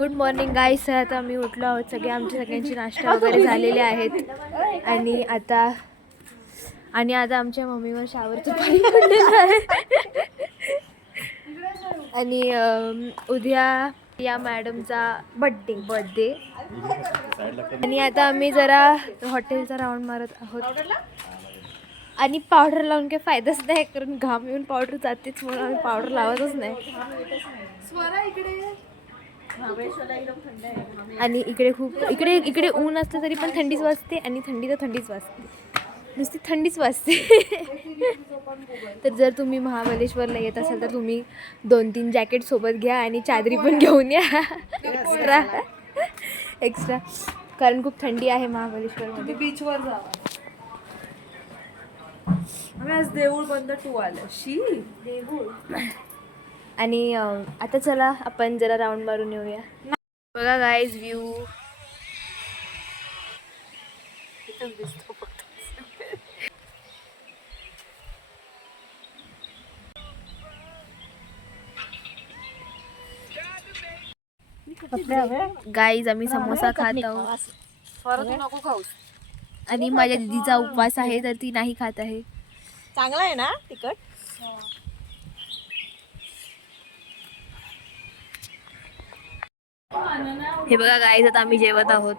Good morning गाईस. आता आम्ही उठलो आहोत सगळे. आमच्या सगळ्यांची नाश्ता वगैरे झालेले आहेत आणि आता आमच्या मम्मीवर शावरचं पाणी पडलेलं आहे आणि उद्या या मॅडमचा बर्थडे आणि आता आम्ही जरा हॉटेलचा राऊंड मारत आहोत आणि पावडर लावून काही फायदाच नाही कारण घाम येऊन पावडर जातेच म्हणून आम्ही पावडर लावतच नाही. आणि इकडे ऊन असतं तरी पण थंडीच वाजते आणि थंडी तर थंडीच वाजते, नुसती थंडीच वाजते. तर जर तुम्ही महाबळेश्वरला येत असाल तर तुम्ही 2-3 जॅकेट सोबत घ्या आणि चादरी पण घेऊन या एक्स्ट्रा कारण खूप थंडी आहे महाबळेश्वरमध्ये. बीचवर जावा. आज देऊळ बंद टू आलं देऊळ. आणि आता चला आपण जरा राऊंड मारून येऊया. बघा गाईज व्ह्यू दिसतो. गाईज आम्ही समोसा खात आहोत आणि माझ्या दीदीचा उपवास आहे तर ती नाही खात आहे. चांगला आहे ना तिखट. हे बघा गाईज आता आम्ही जेवत आहोत.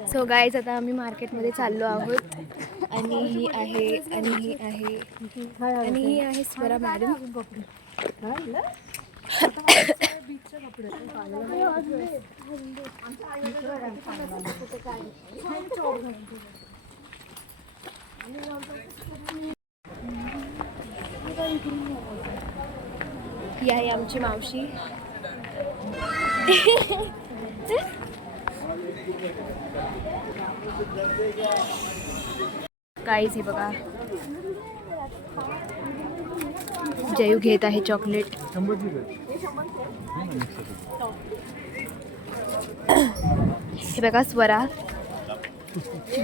सो गाईज आता आम्ही मार्केटमध्ये चाललो आहोत आणि ही आहे स्वरा मॅडम. ही आहे आमची मावशी. गाईज हे बघा जयू घेत आहे चॉकलेट. हे बघा स्वरा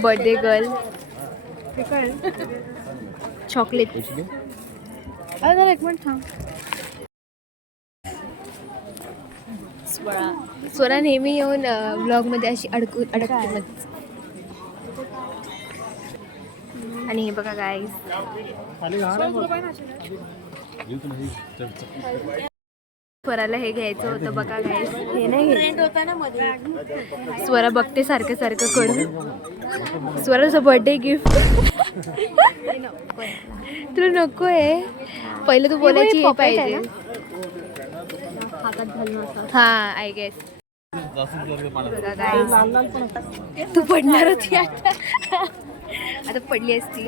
बर्थडे गर्ल चॉकलेट. अरे एक मिनिट थांब. स्वरा नेहमी येऊन ब्लॉगमध्ये अशी अडकते मध्ये. आणि हे बघा गाईज स्वराला हे घ्यायचं होतं बघा गाईज. हे नाही स्वरा बघते सारखं सारखं करून. स्वराचं बर्थडे गिफ्ट तुला नको आहे. पहिलं तू बोलायची हे पाहिजे. हा आय गेस. तू पडणार होती आता पडली असती.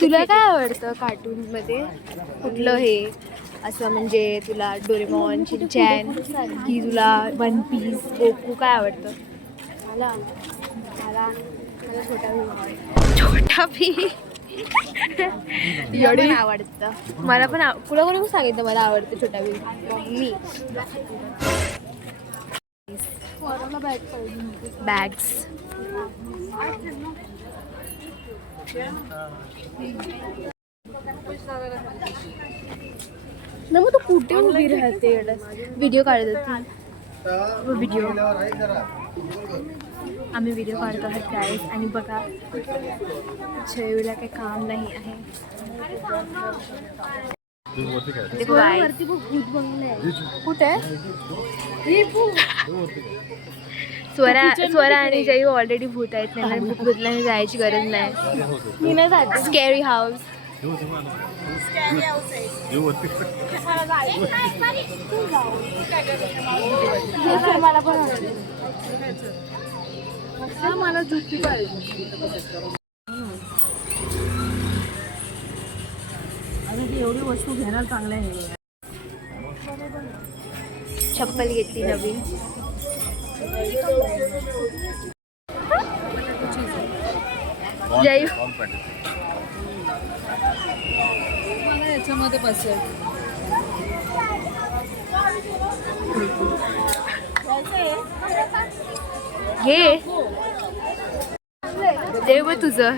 तुला काय आवडतं कार्टून मध्ये कुठलं हे असं म्हणजे तुला डोरेमॉन शिनचॅन की तुला वन पीस गोकू काय आवडतं? मला छोटा भीम एवढं आवडतं मला पण. कोणी सांगितलं मला आवडतं छोटा भीम? मी बॅग्स ना मग तू कुठे उभी राहते? व्हिडिओ काढत होती. आम्ही व्हिडिओ काढत आहोत गाईस. आणि बघा जयूला काही काम नाही आहे. कुठे स्वरा आणि जयू ऑलरेडी भूत आहेत. त्यांना भूतला जायची गरज नाही. मी नाही जात. Scary house. मला पण मला झुकी पाहिजे. एवढी वस्तू घेणार चांगल्या आहे. चप्पल घेतली नवीन. जय मला याच्यामध्ये बसेल. घे देव बघ तुझं.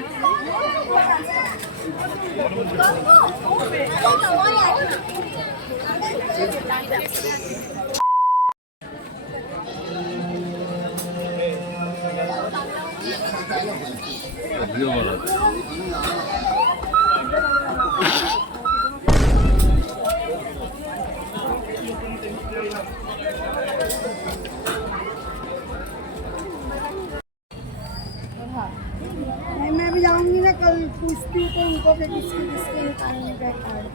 मैं भी जाऊंगी ना कल, पूछती हूँ तो उनको फिर किसके निकालने का कार्ड.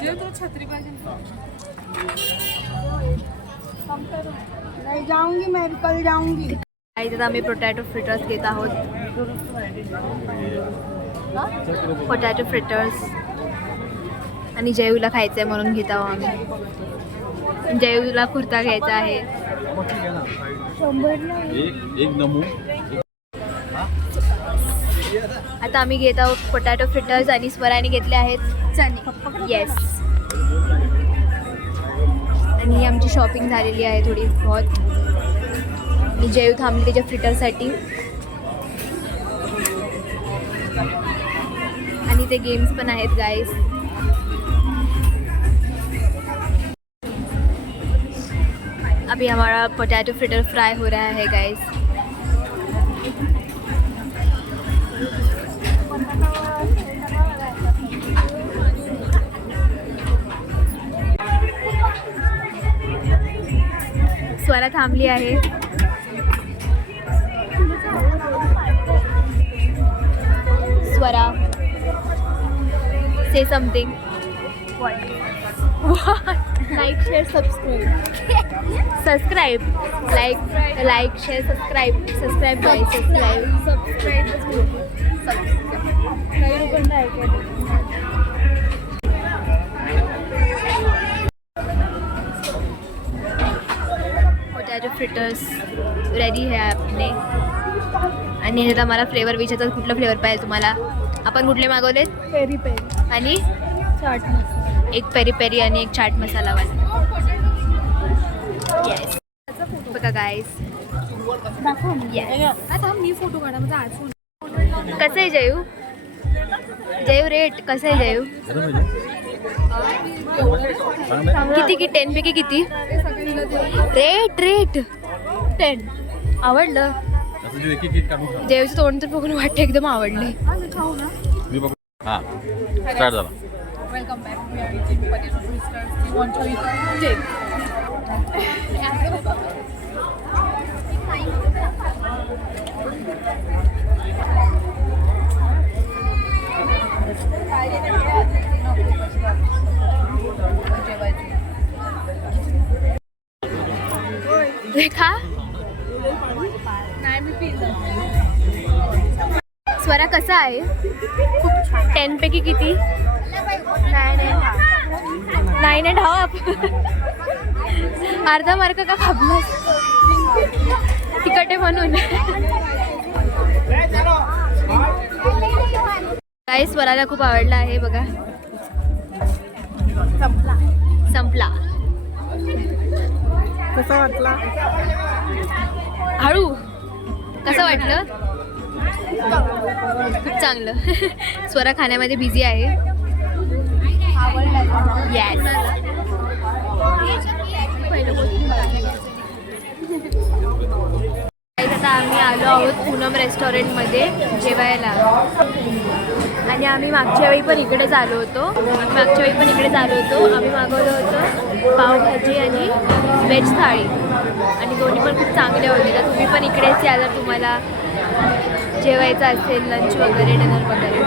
जे तो छत्री पाहिजे. नहीं जाऊंगी, मैं भी कल जाऊंगी. इथे आम्ही पोटॅटो फ्रिटर्स घेत आहोत. पोटॅटो फ्रिटर्स आणि जयूला खायचं आहे म्हणून घेत आहोत आम्ही. जयूला कुर्ता घ्यायचा आहे. आता आम्ही घेत आहोत पोटॅटो फ्रिटर्स आणि स्वराने घेतले आहेत चणे. येस. आणि ही आमची शॉपिंग झालेली आहे थोडी बहुत. मी जयू थांबली त्याच्या फ्रिटरसाठी. आणि ते गेम्स पण आहेत गाईस. अभी हमारा पोटैटो फ्रिटर फ्राई हो रहा है गाइस. स्वरा थांबली आहे. Swara say something. What? Like, share, subscribe. Subscribe. Like, share, subscribe guys. Subscribe. Potato fritters ready है आपने. आणि ह्याच्यात आम्हाला फ्लेवर विचारतात कुठलं फ्लेवर पाहिजे तुम्हाला. आपण कुठले मागवलेत? पेरी पेरी आणि चाट मसाला. एक पेरी पेरी आणि एक चाट मसाला वाला. येस. बघा गाईस. आता मी फोटो काढा माझा आयफोन. कसं आहे जयू? जयू रेट कसं आहे जयू? किती 10 पैकी किती रेट? 10. आवडलं? जयूचं तोंड तर बघून वाटतं एकदम आवडले. स्टार्ट झाला. Welcome back. We are eating potato fritters. We want to eat take. Rekha नाही मी पिझ्झा. स्वरा कसा आहे? 10 पैकी किती? 9.5. अर्धा मार्क का खाबलास? तिखट आहे म्हणून. काही स्वराला खूप आवडला आहे बघा. संपला. कसा वाटला? हळू. कसं वाटलं? खूप चांगलं. स्वरा खाण्यामध्ये बिझी आहे. येस. आता आम्ही आलो आहोत पूनम रेस्टॉरंटमध्ये जेवायला. आणि आम्ही मागच्या वेळी पण इकडेच आलो होतो. आम्ही मागवलं होतं पावभाजी आणि व्हेज थाळी. आणि दोन्ही पण खूप चांगले होते. तर तुम्ही पण इकडेच या जर तुम्हाला जेवायचं असेल लंच वगैरे डिनर वगैरे.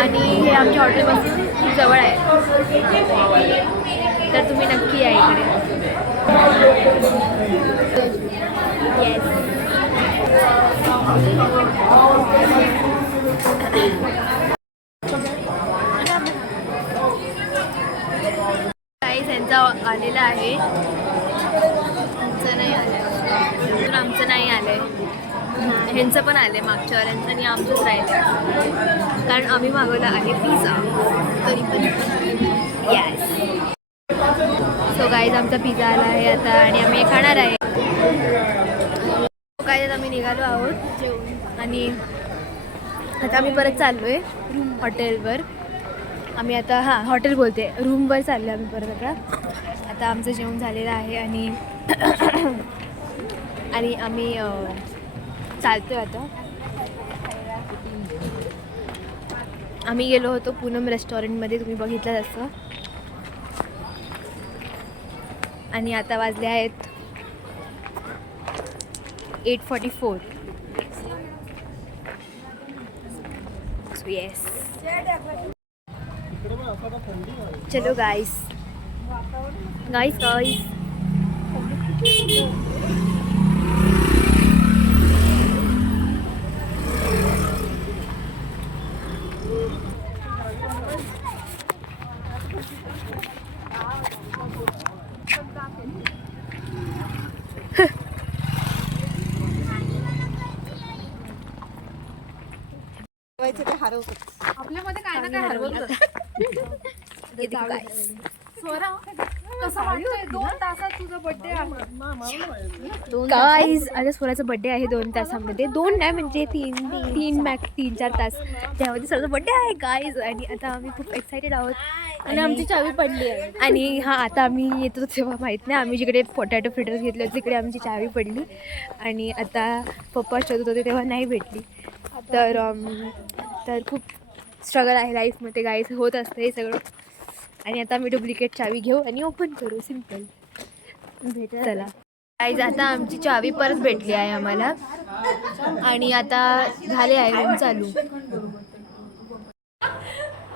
आणि हे आमच्या हॉटेलपासून खूप जवळ आहे. तर तुम्ही नक्की या इकडे. येस. काही त्यांचा आलेला आहे. आमचं नाही आलं. ह्यांचं पण आले मागच्या वाल्यांचं आणि आमचंच राहिलं कारण आम्ही मागवला आहे पिझ्झा तरी पण यस. सो गाईज आमचा पिझ्झा आला आहे आता आणि आम्ही हे खाणार आहे. काय आम्ही निघालो आहोत जेवून आणि आता आम्ही परत चाललो आहे हॉटेलवर. आम्ही आता हॉटेल बोलते रूमवर चाललो आम्ही परत आता आमचं जेवण झालेलं आहे आणि आणि आम्ही चालतो आहे आता. आम्ही गेलो होतो पूनम रेस्टॉरंटमध्ये, तुम्ही बघितलं असं. आणि आता वाजले आहेत 8:44. सो येस चलो गाइस गाइस गाइस. आपल्यामध्ये काय ना काय हरवलं. कसं वाटतंय 2 तासात तुझा बर्थडे आहे. गाईज आता स्वराचा बर्थडे आहे 2 तासामध्ये. 2 नाही म्हणजे 3-4 तास त्यामध्ये स्वराचा बर्थडे आहे गाईज. आणि आता आम्ही खूप एक्सायटेड आहोत आणि आमची चावी पडली आहे. आणि आता आम्ही येतो तेव्हा माहीत नाही, आम्ही जिकडे पोटॅटो फ्रिटर्स घेतले होते तिकडे आमची चावी पडली आणि आता पप्पा शोधत होते तेव्हा नाही भेटली. तर खूप स्ट्रगल आहे लाईफमध्ये गाईज, होत असतं हे सगळं. आणि आता आम्ही डुप्लिकेट चावी घेऊ आणि ओपन करू, सिम्पल. चला गाईज आता आमची चावी परत भेटली आहे आम्हाला आणि आता झाले आहे रूम चालू.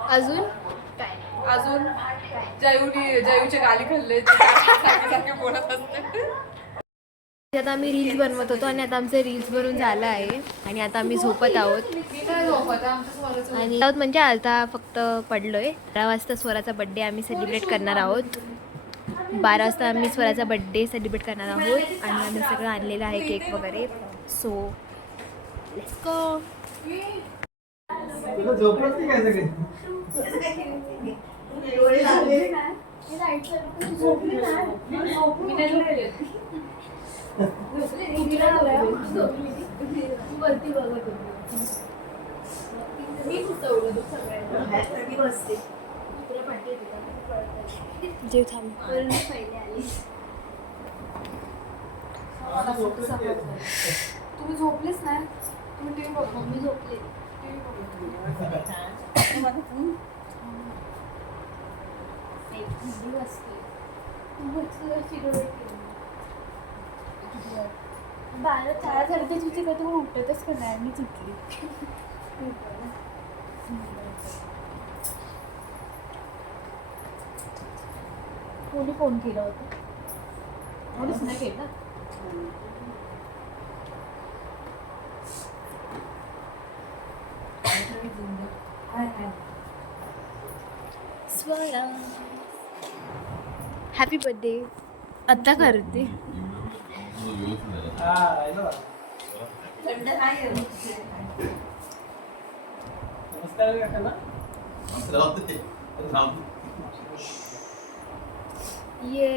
अजून अजून जयूचे गाली खाल्ले सारखे बोलत असते. आता आम्ही रील्स बनवत होतो आणि आता आमचं रील्स बनवून झालं आहे आणि आता आम्ही झोपत आहोत. आणि म्हणजे आता फक्त पडलोय. 12 वाजता स्वराचा बड्डे आम्ही सेलिब्रेट करणार आहोत. 12 वाजता आम्ही स्वराचा बड्डे सेलिब्रेट करणार आहोत आणि आम्ही सगळं आणलेलं आहे केक वगैरे. So let's go. जेव थांब. तुम्ही झोपलेच नाही. तुम्ही टीव्ही बघ. मी झोपले. बारा 4 झाले तर तुझी कधी उठतच का नाही. मी चुकली. कोणी फोन केला होता? कोणीच नाही केला. Swara happy birthday. आता करते. ये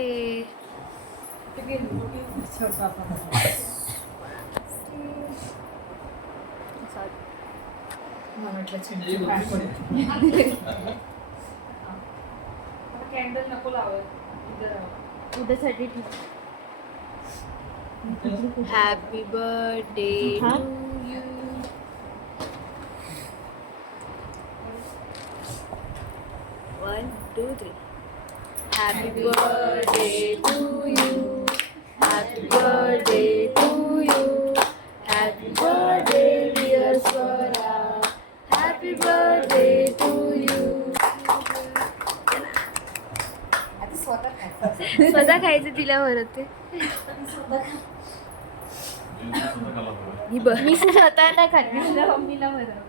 कॅन्डल नको लावत उद्यासाठी happy birthday to you. One, 2, 3. Happy birthday to you. Happy birthday to you. Happy birthday dear Swara. Happy birthday to you. स्वतः खायचं तिला भरते. मी स्वतः नाही खात, मी तुझ्या मम्मीला भरव.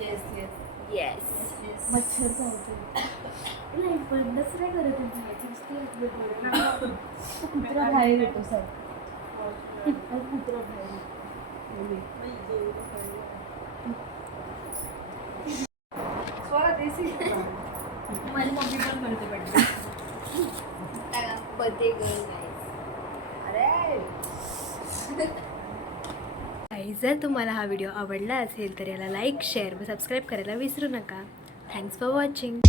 येस मच्छर चावतो. बंदच नाही करत कुत्रा बाहेर येतो सर. कुत्रा बाहेर माझी मम्मी पण करते बर्थडे. Birthday girl guys. जर तुम्हाला हा व्हिडिओ आवडला असेल तर याला लाईक शेअर व सबस्क्राईब करायला विसरू नका. Thanks for watching.